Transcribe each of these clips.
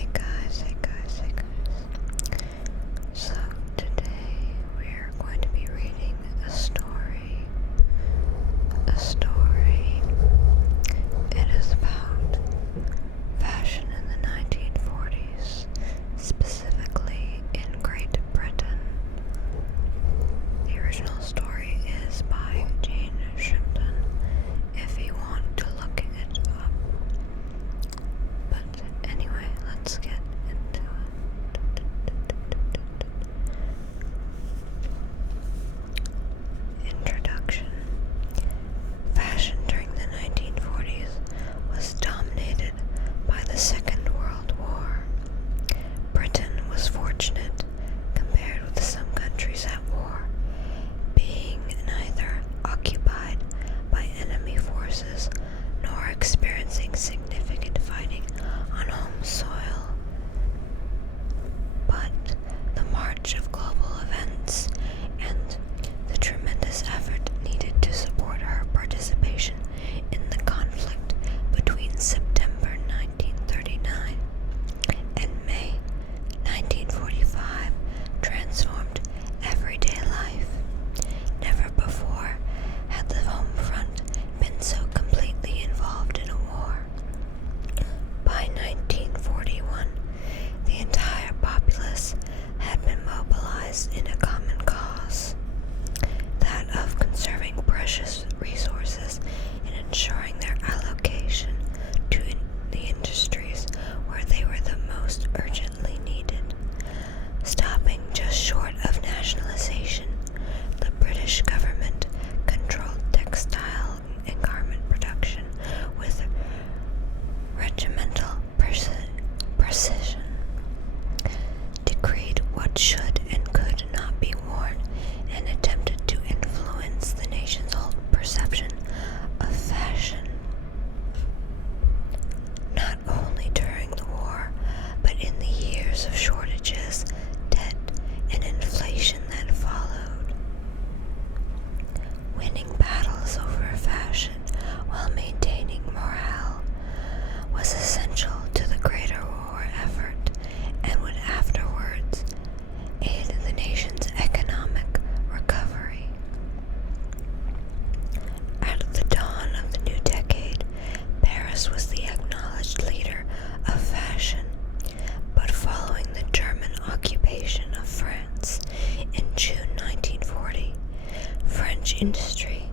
Hey guys. So today we are going to be reading a story. It is about fashion in the 1940s, specifically in Great Britain. The original story is by Jane Shimpton, if you want to look it up. But anyway, let's get into it. Introduction. Fashion during the 1940s was dominated by the Second World War. Britain was fortunate, compared with some countries at war, being neither occupied by enemy forces nor experiencing significant fighting on home soil. But the march of global events and the tremendous effort needed to support her participation in the conflict between September 1939 and May 1945 transformed everyday life. Never before had the home front been so completely involved in a war. By 1941, the entire populace had been mobilized in a common cause, that of conserving precious resources and ensuring their allocation to the industries where they were the most urgently needed. Stopping just short of nationalization, the British government controlled textile and garment production with regimental precision, decreed what should and could not be worn, and attempted to influence the nation's whole perception of fashion. Not only during the war, but in the years of shortages, debt, and inflation that followed. Winning battles over fashion while maintaining morale was essential to the greater war effort and would afterwards aid the nation's economic recovery. At the dawn of the new decade, Paris was the acknowledged leader of fashion, but following the German occupation of France in June 1940, French industry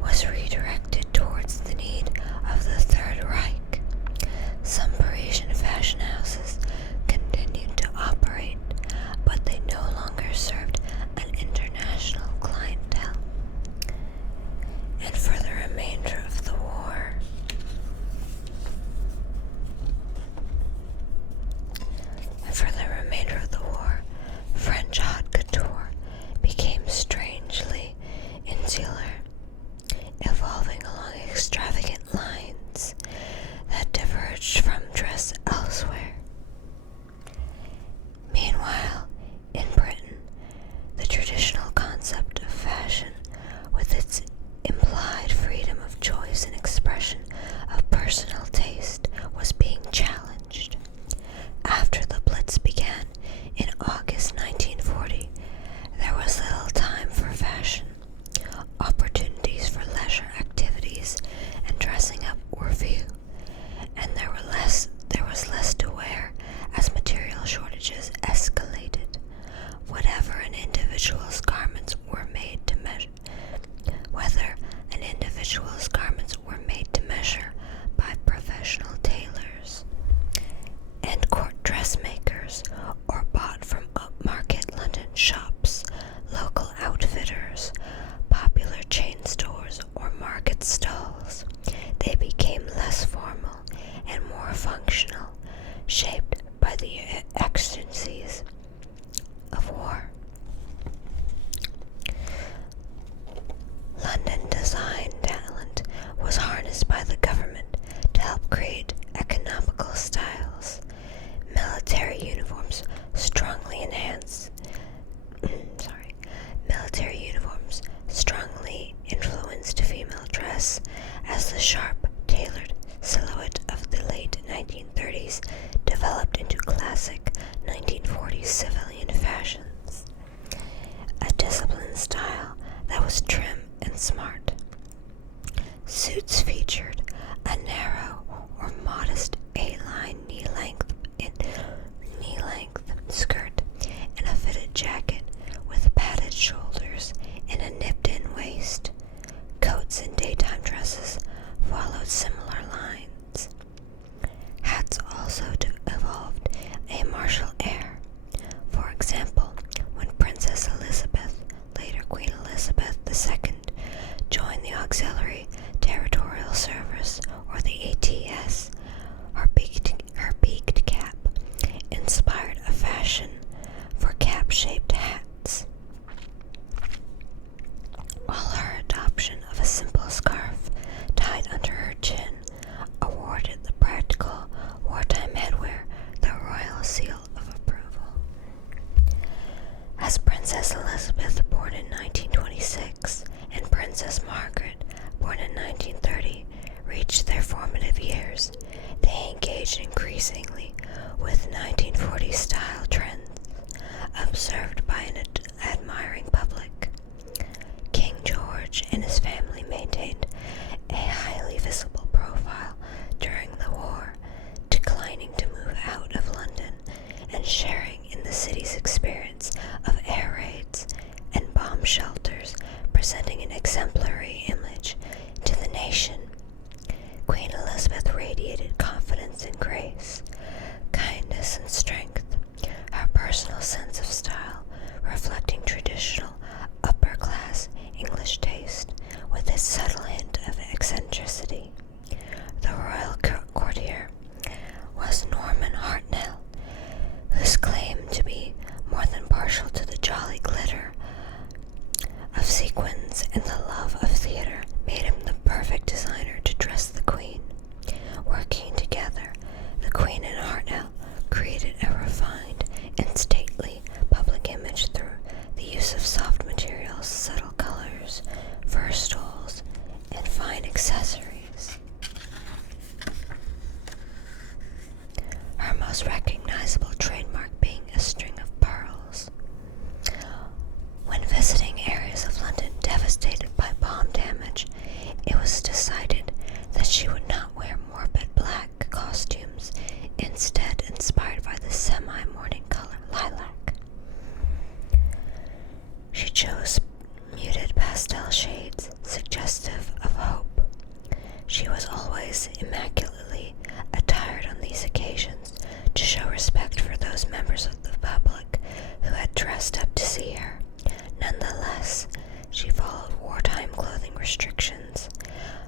was redirected towards the need of the Third Reich. Some Parisian fashion houses continued to operate, but they no longer served an international clientele. And for the remainder of the war, French haute couture became strangely insular, evolving along extravagant lines that diverged from dress elsewhere. Meanwhile, in Britain, the traditional concept of fashion, with its implied freedom of choice and expression of personal taste, was being challenged. After the Blitz began in August 1940, there was little time for fashion. Opportunities for leisure activities and dressing up were few, and there was less to wear as material shortages escalated. Whether an individual's garments were made to measure by professional tailors and court dressmakers, or bought from upmarket London shops, local outfitters, popular chain stores, or market stalls, they became less formal and more functional, shaped by the exigencies of war. London design talent was harnessed by the government to help create economical styles. Military uniforms strongly influenced female dress, as the sharp, tailored silhouette of the late 1930s developed engaged increasingly with 1940s style trends observed by an admiring public. King George and his family maintained a highly visible profile during the war, declining to move out of London and sharing in the city's experience of air raids and bomb shelters, presenting an exemplary image to the nation. Queen Elizabeth radiated confidence and grace, kindness and strength, her personal sense of style reflecting traditional upper-class English taste with its subtle hint of eccentricity. The royal courtier was Norman Hartnell, whose claim to be more than partial to the jolly glitter of sequins and the love of theater made him the perfect designer to dress the Queen. Working together, the Queen and Hartnell created a refined and stately public image through the use of soft materials, subtle colors, fur stoles, and fine accessories. Her most recognizable trademark being a string of pearls. When visiting areas of London devastated by bomb damage, it was decided that she would not wear morbid black costumes, instead inspired by the semi-morning color lilac. She chose muted pastel shades suggestive of hope. She was always immaculately attired on these occasions to show respect for those members of the public who had dressed up to see her. Nonetheless, she followed wartime clothing restrictions,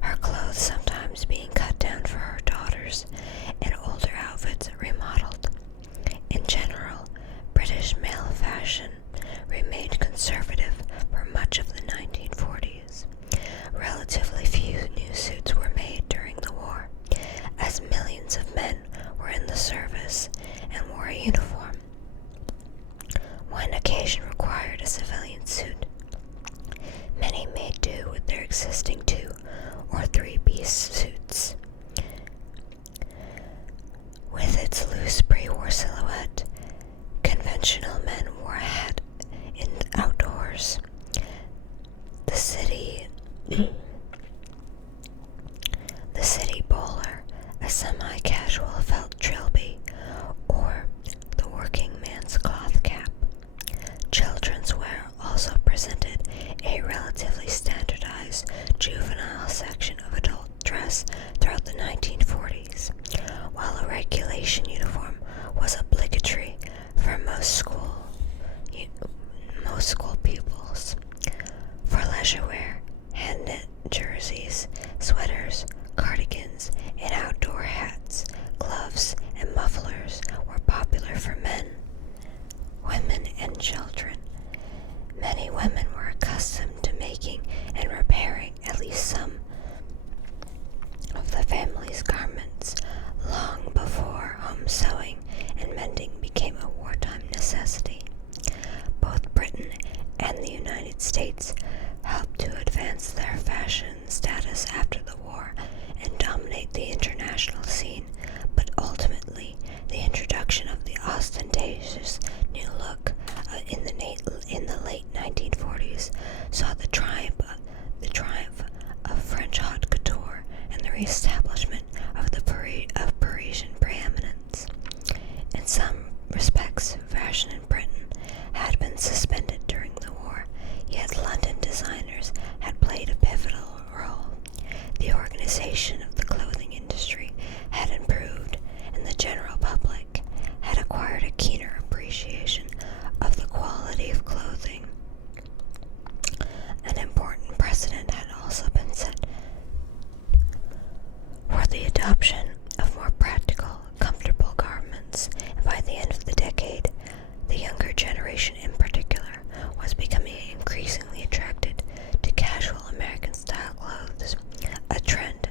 her clothes sometimes being cut down for her daughters and older outfits remodeled. In general, British male fashion remained conservative for much of the 1940s. Relatively few new suits were made during the war, as millions of men were in the service and wore a uniform. One occasion required a civilian suit. Many made do with their existing 2 or 3-piece suits. With its loose pre-war silhouette, conventional men wore a hat in outdoors. The city bowler, a semi-casual felt trilby, or the working man's cloth cap. Children's wear also presented a relatively standardized juvenile section of adult dress throughout the 1940s, while a regulation uniform was obligatory for most school pupils. For leisure wear, hand-knit jerseys, sweaters, cardigans, and outdoor hats, gloves, and mufflers were popular for men, women, and children. Many women were accustomed to making and repairing at least some of the family's garments long before home sewing and mending became a wartime necessity. Both Britain and the United States helped to advance their fashion status after the war and dominate the international scene, but ultimately the introduction of the ostentatious new look in the late 1940s saw the triumph of French haute couture and the reestablishment of Parisian preeminence. In some respects, fashion in Britain had been suspended during the war, yet London designers had played a pivotal role. The organization of the clothing industry had improved, and the general public had acquired a keener appreciation of the quality of clothing. An important precedent had also been set for the adoption of more practical, comfortable garments, and by the end of the decade, the younger generation in particular was becoming increasingly attracted to casual American-style clothes, a trend